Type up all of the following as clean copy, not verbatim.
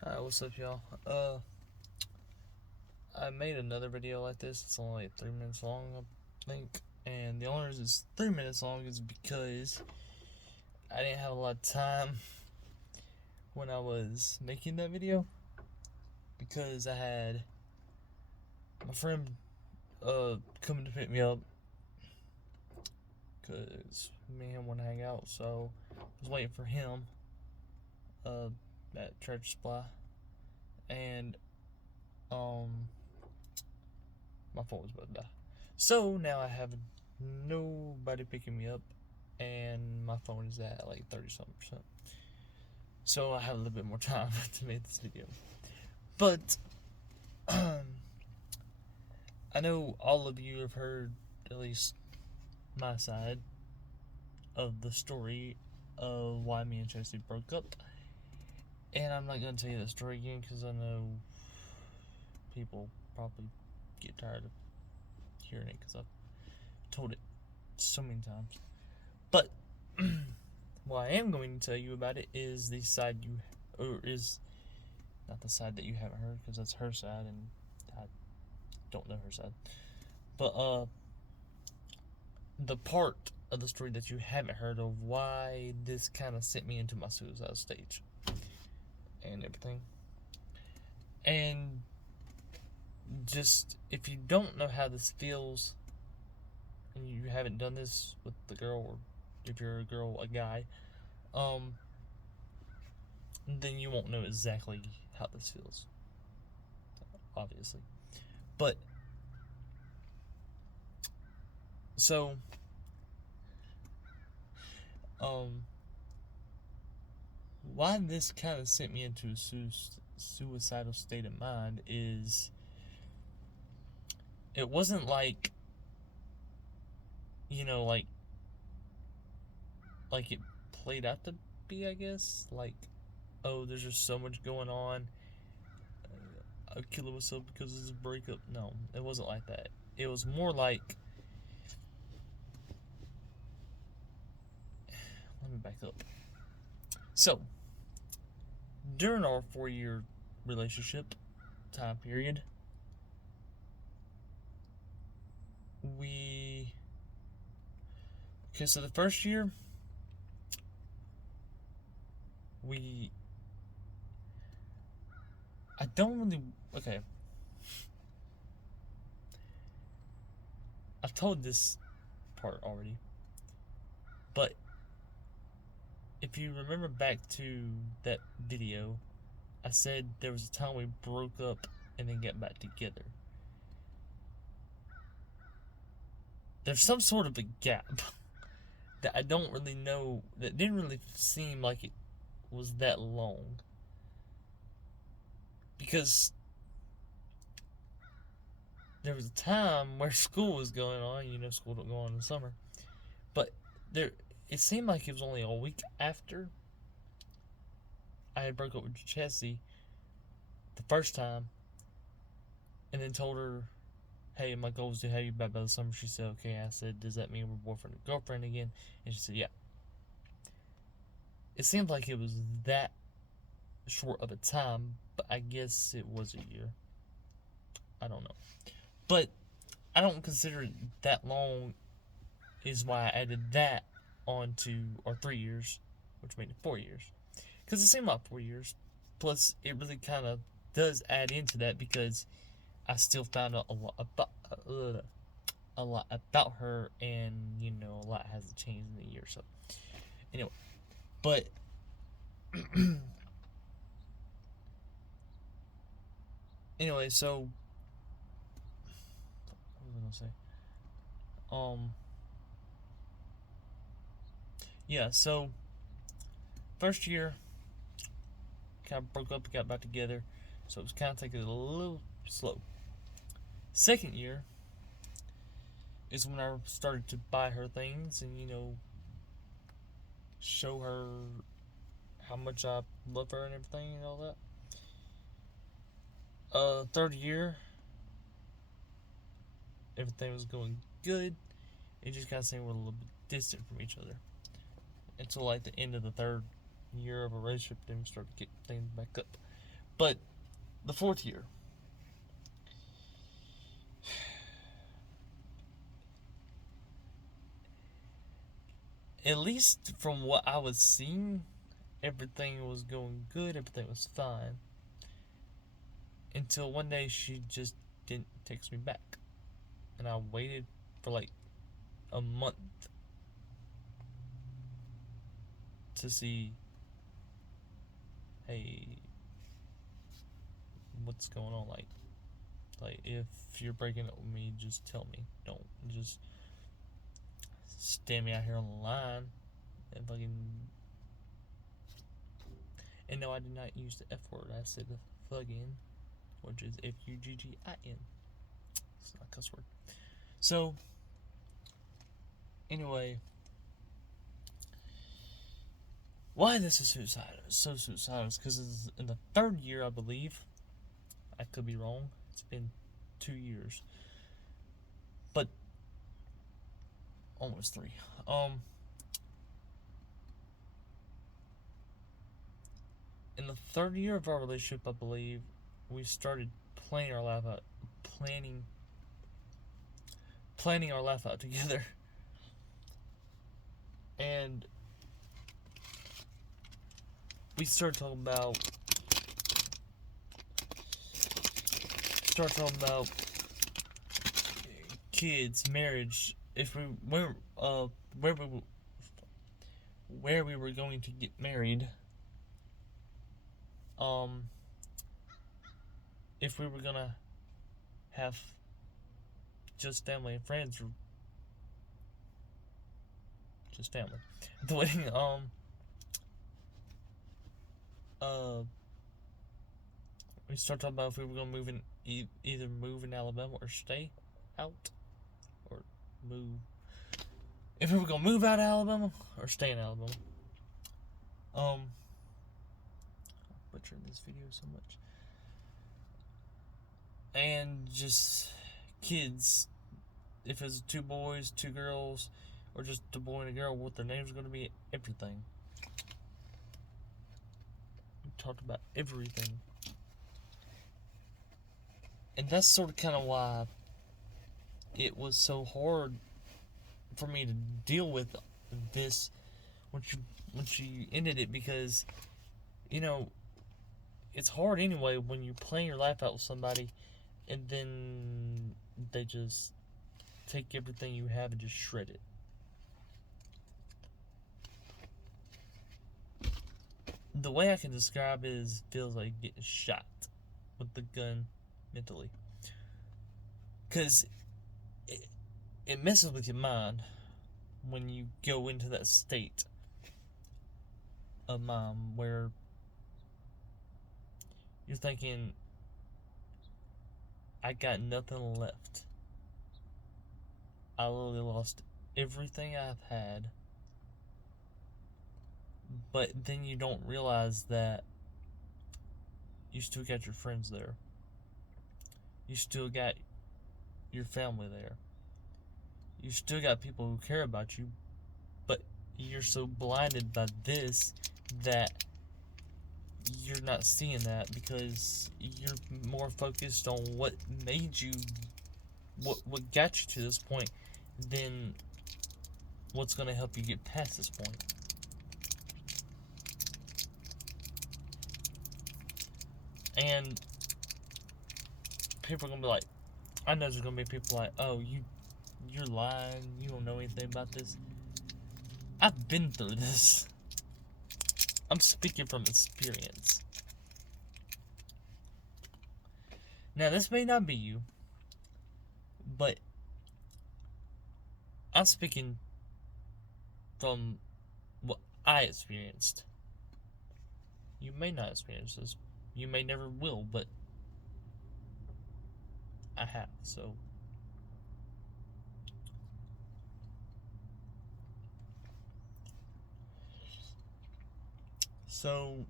Alright, what's up, y'all? I made another video like this. It's only like 3 minutes long, I think. And the only reason it's 3 minutes long is because I didn't have a lot of time when I was making that video. Because I had my friend coming to pick me up. Because me and him want to hang out. So I was waiting for him at Church Supply. And my phone was about to die. So now I have nobody picking me up, and my phone is at like 30 something percent. So I have a little bit more time to make this video. But I know all of you have heard at least my side of the story of why me and Chelsea broke up. And I'm not going to tell you that story again because I know people probably get tired of hearing it because I've told it so many times. But what I am going to tell you about it is the side is not the side that you haven't heard because that's her side and I don't know her side. But the part of the story that you haven't heard of why this kind of sent me into my suicide stage and everything. And just if you don't know how this feels and you haven't done this with the girl, or if you're a girl, a guy, then you won't know exactly how this feels, obviously. But so why this kind of sent me into a suicidal state of mind is it wasn't like, you know, like it played out to be, I guess. Like, oh, there's just so much going on, I'm killing myself because of this breakup. No, it wasn't like that. It was more like, let me back up. So during our 4-year relationship time period, so the first year I don't really, okay, I've told this part already, but if you remember back to that video, I said there was a time we broke up and then got back together. There's some sort of a gap that I don't really know, that didn't really seem like it was that long. Because there was a time where school was going on, school don't go on in the summer. But it seemed like it was only a week after I had broke up with Chessie the first time, and then told her, hey, my goal is to have you back by the summer. She said, okay. I said, does that mean we're boyfriend and girlfriend again? And she said, yeah. It seemed like it was that short of a time, but I guess it was a year. I don't know. But I don't consider it that long, is why I added that onto our 3 years, which made it 4 years. Because it seemed like 4 years. Plus, it really kind of does add into that because I still found out a lot about her, and a lot hasn't changed in the year. So anyway, but anyway, so what was I gonna say? Yeah. So first year, kind of broke up, got back together, so it was kind of taking it a little slow. Second year is when I started to buy her things and show her how much I love her and everything and all that. Third year, everything was going good. It just kind of seemed we're a little bit distant from each other until like the end of the third year of a relationship. Then we started to get things back up. But the 4th year, at least from what I was seeing, everything was going good, everything was fine. Until one day she just didn't text me back. And I waited for like a month to see, hey, what's going on? Like if you're breaking up with me, just tell me. Don't just stand me out here on the line and fucking. And no, I did not use the F word. I said fucking, which is Fuggin. It's not a cuss word. So, anyway, why this is so suicidal is because in the 3rd year, I believe. I could be wrong. It's been 2 years. But, almost 3. In the 3rd year of our relationship, I believe, we started planning our life out together. And we started talking about kids, marriage, where we were going to get married, if we were gonna have just family and friends, or just family. The wedding, we started talking about if we were gonna move in, either move in Alabama or stay out, or move. If we were gonna move out of Alabama or stay in Alabama. I'm butchering this video so much. And just kids, if it's 2 boys, 2 girls, or just a boy and a girl, what their names are going to be, everything. We talked about everything. And that's sort of kind of why it was so hard for me to deal with this once you ended it, because, you know, it's hard anyway when you plan your life out with somebody and then they just take everything you have and just shred it. The way I can describe it is, feels like getting shot with the gun mentally. Because it messes with your mind when you go into that state of mind where you're thinking, I got nothing left. I literally lost everything I've had. But then you don't realize that you still got your friends there. You still got your family there. You still got people who care about you. But you're so blinded by this that you're not seeing that, because you're more focused on what made you, what got you to this point, than what's going to help you get past this point. And people are going to be like, I know there's going to be people like, oh, you're lying, you don't know anything about this. I've been through this. I'm speaking from experience. Now, this may not be you, but I'm speaking from what I experienced. You may not experience this. You may never will, but I have, so. So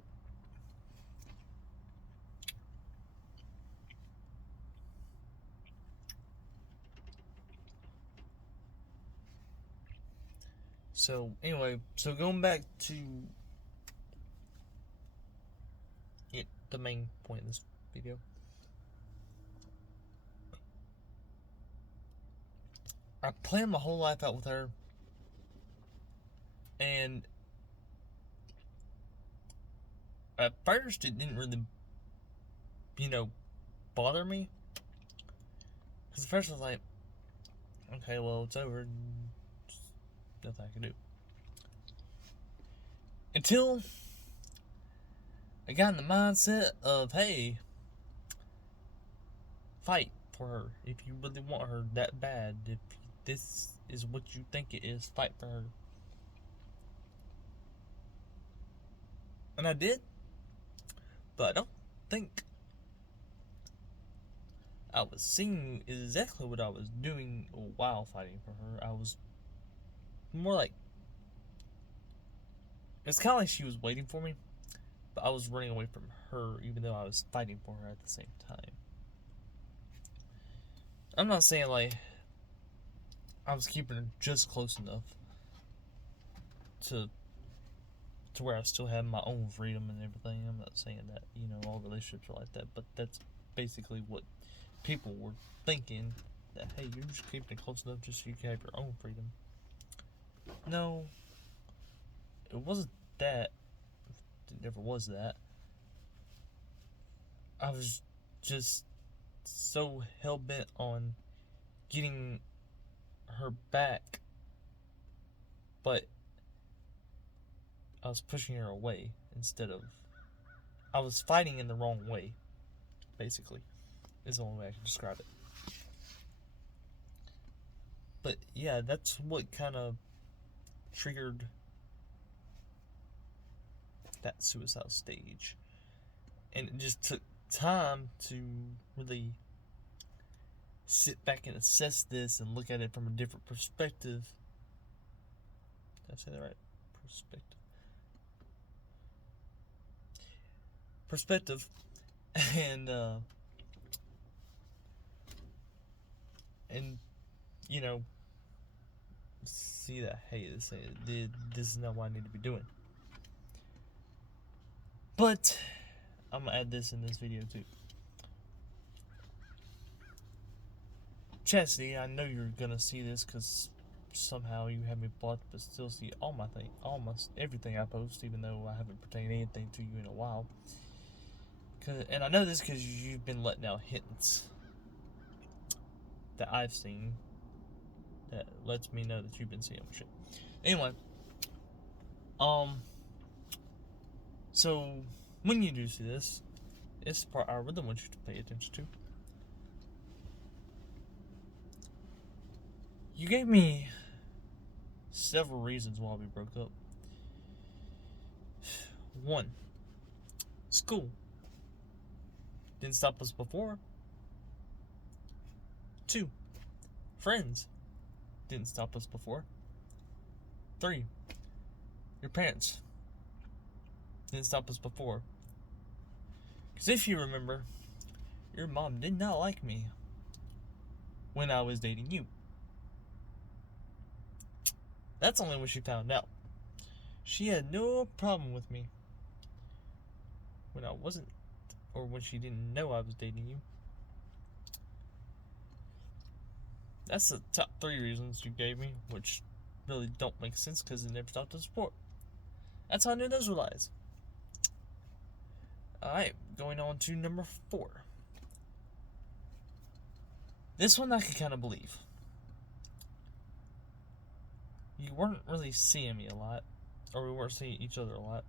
anyway, so going back to it the main point of this video. I planned my whole life out with her, and at first it didn't really, bother me. Because at first I was like, okay, well, it's over. Just nothing I can do. Until I got in the mindset of, hey, fight for her. If you really want her that bad, if this is what you think it is, fight for her. And I did, but I don't think I was seeing exactly what I was doing while fighting for her. I was more like, it's kind of like she was waiting for me, but I was running away from her even though I was fighting for her at the same time. I'm not saying like I was keeping her just close enough to where I still have my own freedom and everything. I'm not saying that, all relationships are like that, but that's basically what people were thinking, that, hey, you're just keeping it close enough just so you can have your own freedom. No, it wasn't that. It never was that. I was just so hell-bent on getting her back, but I was pushing her away instead of, I was fighting in the wrong way, basically, is the only way I can describe it. But yeah, that's what kind of triggered that suicide stage. And it just took time to really sit back and assess this and look at it from a different perspective. Did I say that right? Perspective. And see that, hey, this is not what I need to be doing. But I'm gonna add this in this video too. Chastity, I know you're gonna see this because somehow you have me blocked, but still see almost everything I post, even though I haven't pertained anything to you in a while. And I know this because you've been letting out hints that I've seen that lets me know that you've been seeing shit. Anyway, so when you do see this, it's the part I really want you to pay attention to. You gave me several reasons why we broke up. 1, school. Didn't stop us before. 2, friends. Didn't stop us before. 3, your parents. Didn't stop us before. Because if you remember, your mom did not like me when I was dating you. That's only when she found out. She had no problem with me when I wasn't, or when she didn't know I was dating you. That's the top 3 reasons you gave me, which really don't make sense because it never stopped us before. That's how I knew those were lies. Alright, going on to number 4. This one I can kind of believe. You weren't really seeing me a lot, or we weren't seeing each other a lot.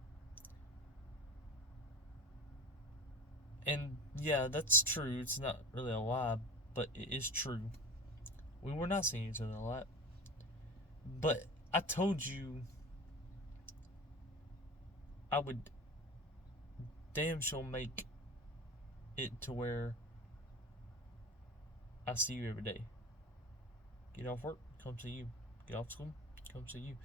And yeah, that's true. It's not really a lie, but it is true. We were not seeing each other a lot. But I told you I would damn sure make it to where I see you every day. Get off work, come see you. Get off school, come see you.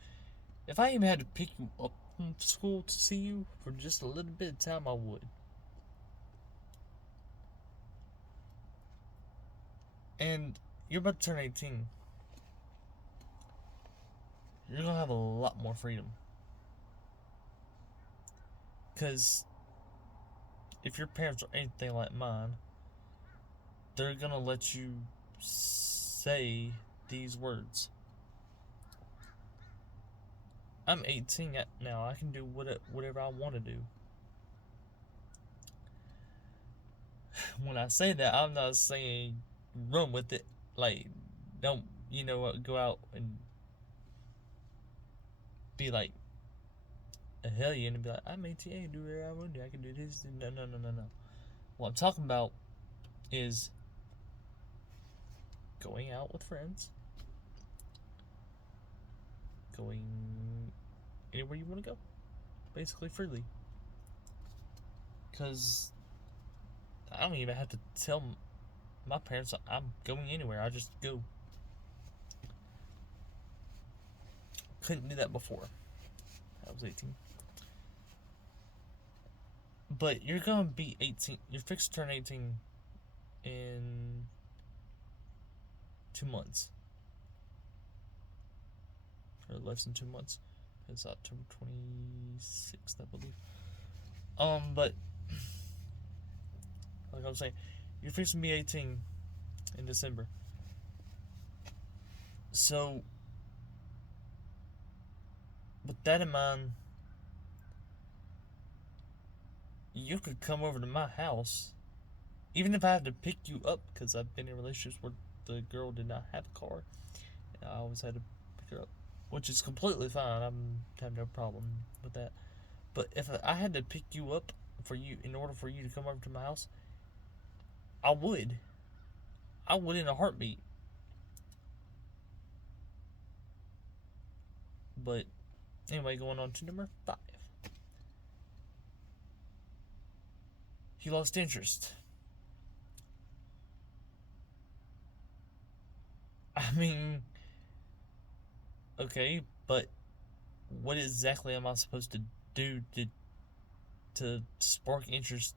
If I even had to pick you up from school to see you for just a little bit of time, I would. And you're about to turn 18. You're gonna have a lot more freedom. Because if your parents are anything like mine, they're gonna let you say these words. I'm 18 now. I can do whatever I want to do. When I say that, I'm not saying run with it. Like, don't, go out and be like a hellion and be like, I'm 18, I can do whatever I want to do. I can do this. No, no, no, no, no. What I'm talking about is going out with friends, going anywhere you want to go, basically freely. Because I don't even have to tell my parents I'm going anywhere. I just go. Couldn't do that before I was 18. But you're gonna be 18. You're fixed to turn 18 in 2 months. Or less than 2 months. It's October 26th, I believe. But like I was saying, you're fixed to be 18 in December. So, with that in mind, you could come over to my house, even if I have to pick you up, because I've been in relationships where the girl did not have a car, and I always had to pick her up, which is completely fine. I have no problem with that. But if I had to pick you up in order for you to come over to my house, I would in a heartbeat. But anyway, going on to number 5. He lost interest. I mean, okay, but what exactly am I supposed to do to spark interest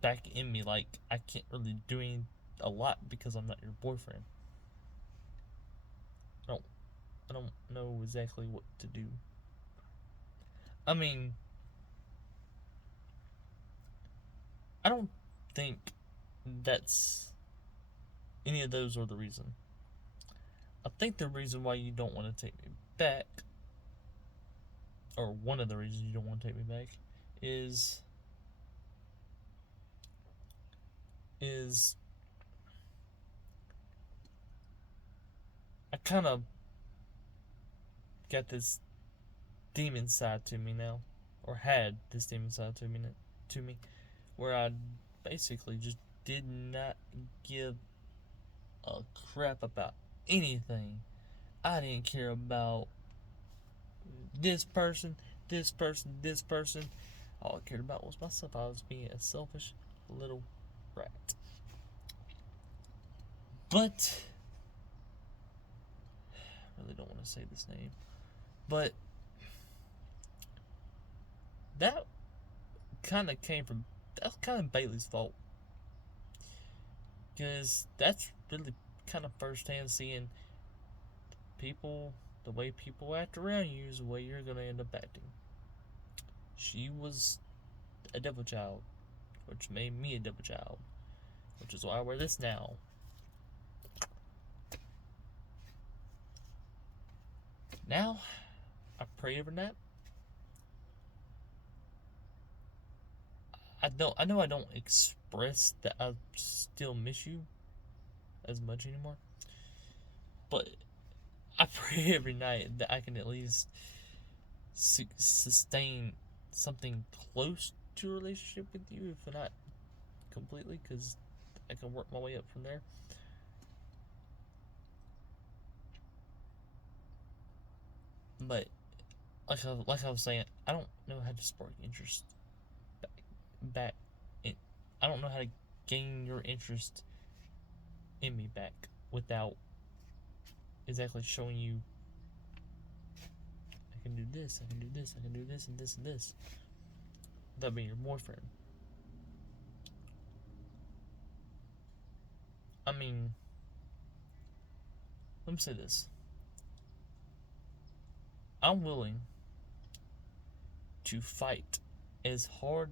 back in me? Like, I can't really do a lot because I'm not your boyfriend. I don't know exactly what to do. I mean, I don't think that's any of those are the reason. I think the reason why you don't want to take me back, or one of the reasons you don't want to take me back, is I kind of got this demon side to me now, or had this demon side to me, where I basically just did not give a crap about anything. I didn't care about this person, this person, this person. All I cared about was myself. I was being a selfish little rat. But I really don't want to say this name. But that kind of Bailey's fault. Because that's really kind of firsthand seeing the way people act around you is the way you're going to end up acting. She was a devil child, which made me a devil child, which is why I wear this now. Now, I pray every night. I know I don't express that I still miss you as much anymore, but I pray every night that I can at least sustain something close to a relationship with you, if not completely, because I can work my way up from there. But like I was saying, I don't know how to spark interest back in. I don't know how to gain your interest in me back without exactly showing you I can do this, I can do this, I can do this, and this, and this. Without being your boyfriend. I mean, let me say this. I'm willing to fight as hard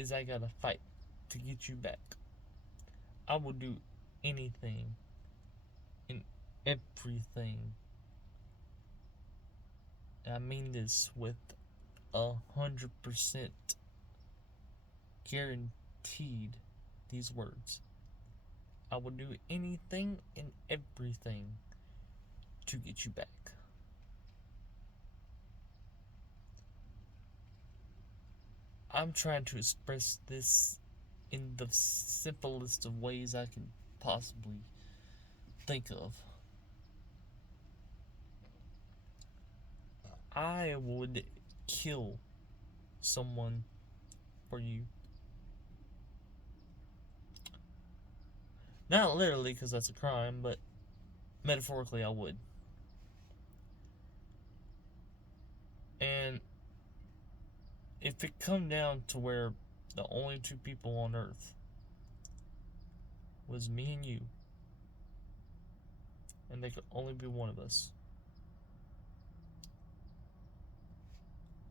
is I gotta fight to get you back. I will do anything and everything. And I mean this with 100% guaranteed these words. I will do anything and everything to get you back. I'm trying to express this in the simplest of ways I can possibly think of. I would kill someone for you. Not literally, because that's a crime, but metaphorically, I would. And if it come down to where the only two people on Earth was me and you, and there could only be one of us,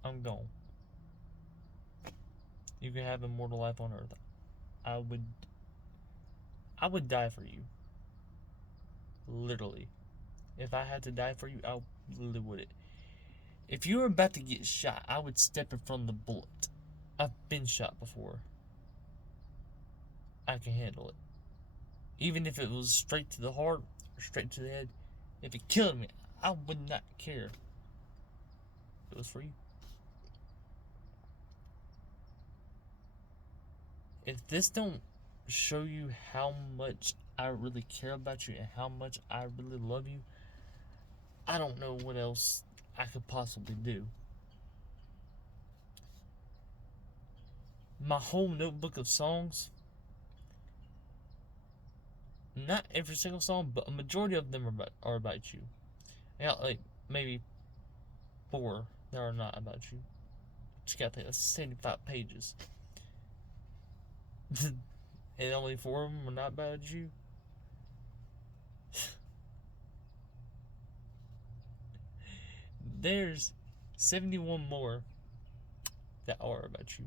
I'm gone. You can have immortal life on Earth. I would die for you. Literally. If I had to die for you, I literally would. If you were about to get shot, I would step in front of the bullet. I've been shot before. I can handle it. Even if it was straight to the heart or straight to the head, if it killed me, I would not care. It was for you. If this don't show you how much I really care about you and how much I really love you, I don't know what else I could possibly do. My whole notebook of songs, not every single song, but a majority of them are about you. I got like maybe 4 that are not about you. But you gotta think, that's 75 pages. And only 4 of them are not about you. There's 71 more that are about you.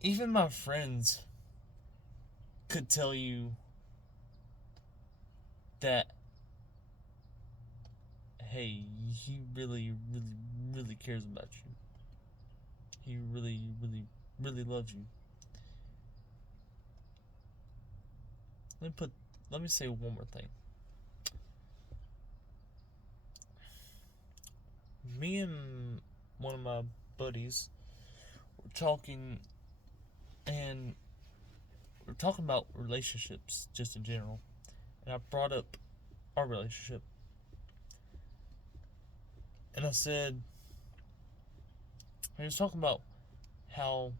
Even my friends could tell you that, hey, he really, really, really cares about you. He really, really, really loves you. Let me say one more thing. Me and one of my buddies were talking, and we're talking about relationships just in general. And I brought up our relationship. And I said, he was talking about how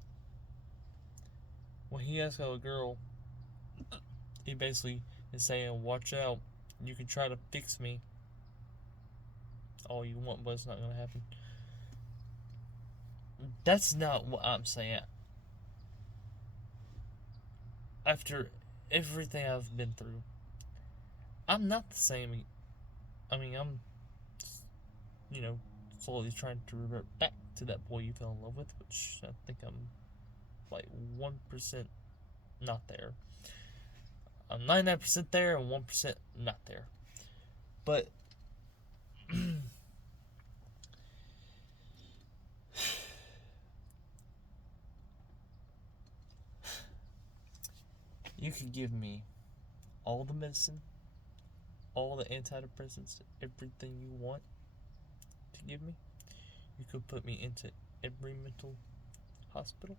when he asks out a girl, he basically is saying, watch out, you can try to fix me all you want, but it's not going to happen. That's not what I'm saying. After everything I've been through, I'm not the same. I mean, I'm, slowly trying to revert back to that boy you fell in love with, which I think I'm like 1% not there. I'm 99% there and 1% not there. But you can give me all the medicine, all the antidepressants, everything you want to give me. You could put me into every mental hospital,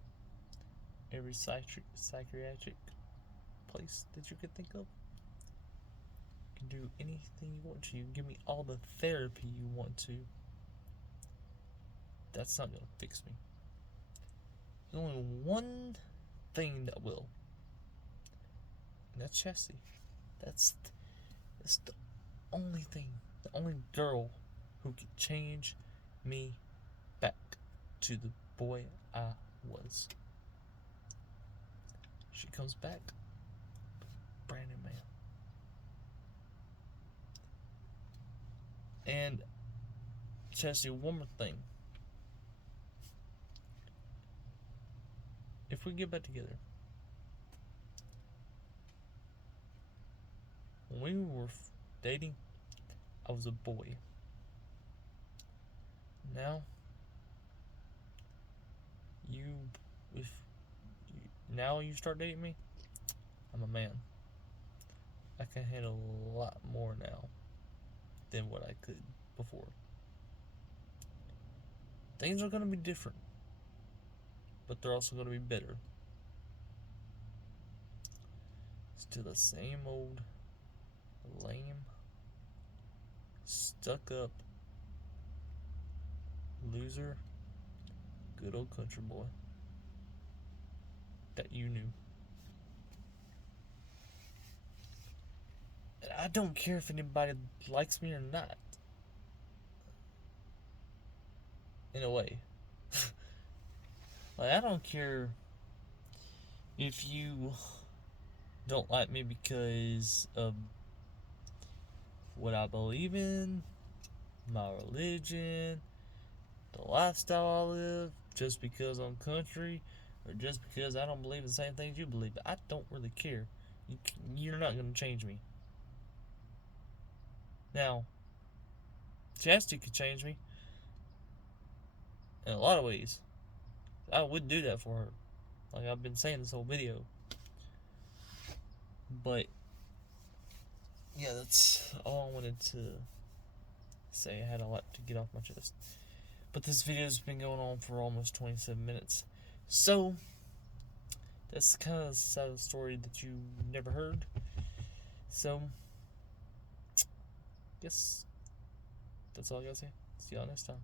every psychiatric place that you could think of. You can do anything you want to. You can give me all the therapy you want to. That's not going to fix me. There's only one thing that will. And that's chastity. That's the only thing, the only girl who can change me back to the boy I was. She comes back, brand new man. And Chastity, one more thing. If we get back together, when we were dating, I was a boy. Now, now you start dating me, I'm a man. I can handle a lot more now than what I could before. Things are going to be different, but they're also going to be better. Still the same old lame, stuck up loser, good old country boy that you knew. And I don't care if anybody likes me or not. In a way. Like, I don't care if you don't like me because of what I believe in, my religion, the lifestyle I live, just because I'm country, or just because I don't believe the same things you believe. I don't really care. You're not going to change me. Now, Chastity could change me in a lot of ways. I would do that for her, like I've been saying this whole video. But yeah, that's all I wanted to say. I had a lot to get off my chest. But this video's been going on for almost 27 minutes. So, that's kind of the side of the story that you never heard. So, guess that's all I gotta say. See y'all next time.